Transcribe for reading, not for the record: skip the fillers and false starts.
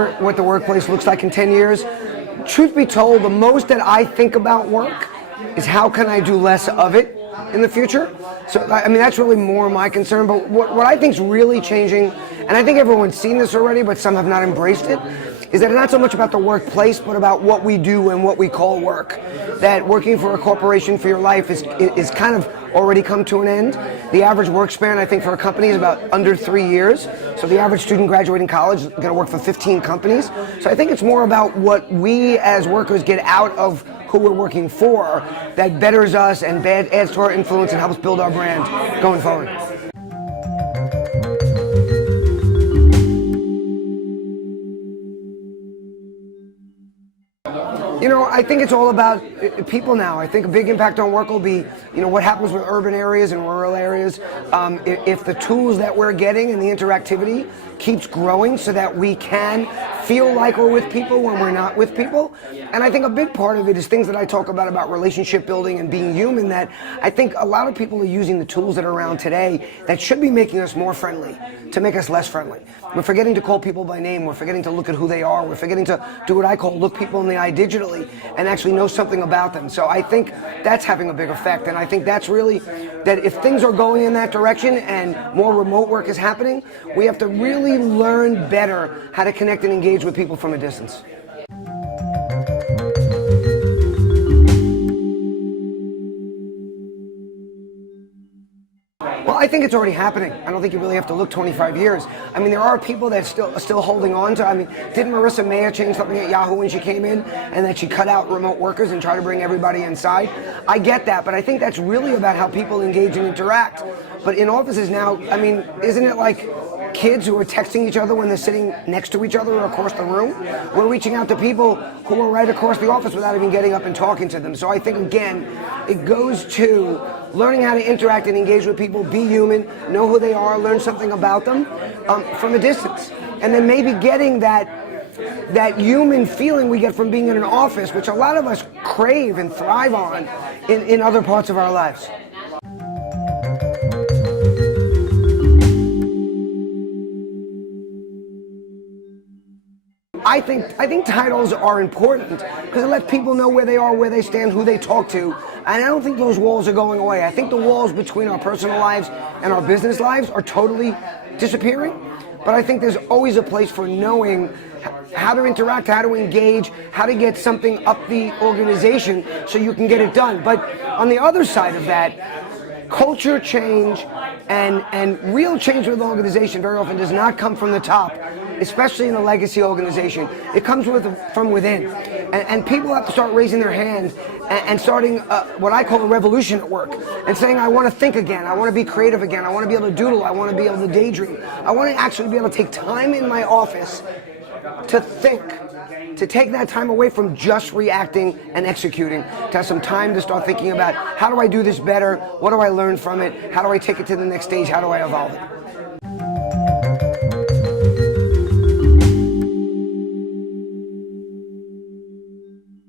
wonder what the workplace looks like in 10 years. Truth be told, the most that I think about work is how can I do less of it in the future. So, I mean, that's really more my concern. But what I think is really changing, and I think everyone's seen this already, but some have not embraced it, is that it's not so much about the workplace, but about what we do and what we call work. That working for a corporation for your life is kind of already come to an end. The average work span, I think, for a company is about under 3 years. So the average student graduating college is going to work for 15 companies. So I think it's more about what we as workers get out of who we're working for that betters us and adds to our influence and helps build our brand going forward. You know, I think it's all about people now. I think a big impact on work will be, you know, what happens with urban areas and rural areas. If the tools that we're getting and the interactivity keeps growing so that we can feel like we're with people when we're not with people. And I think a big part of it is things that I talk about relationship building and being human, that I think a lot of people are using the tools that are around today that should be making us more friendly to make us less friendly. We're forgetting to call people by name. We're forgetting to look at who they are. We're forgetting to do what I call look people in the eye digitally and actually know something about them. So I think that's having a big effect. And I think that's really that if things are going in that direction and more remote work is happening, we have to really learn better how to connect and engage with people from a distance. Well, I think it's already happening. I don't think you really have to look 25 years. I mean, there are people that still holding on to. I mean, didn't Marissa Mayer change something at Yahoo when she came in, and that she cut out remote workers and try to bring everybody inside? I get that, but I think that's really about how people engage and interact. But in offices now, I mean, isn't it like kids who are texting each other when they're sitting next to each other or across the room? We're reaching out to people who are right across the office without even getting up and talking to them. So I think, again, it goes to learning how to interact and engage with people, be human, know who they are, learn something about them from a distance. And then maybe getting that human feeling we get from being in an office, which a lot of us crave and thrive on in other parts of our lives. I think titles are important because it lets people know where they are, where they stand, who they talk to, and I don't think those walls are going away. I think the walls between our personal lives and our business lives are totally disappearing, but I think there's always a place for knowing how to interact, how to engage, how to get something up the organization so you can get it done. But on the other side of that, culture change and real change with an organization very often does not come from the top, especially in a legacy organization. It comes from within. And people have to start raising their hand and starting what I call a revolution at work and saying, I want to think again, I want to be creative again, I want to be able to doodle, I want to be able to daydream. I want to actually be able to take time in my office to think, to take that time away from just reacting and executing, to have some time to start thinking about how do I do this better, what do I learn from it, how do I take it to the next stage, how do I evolve it.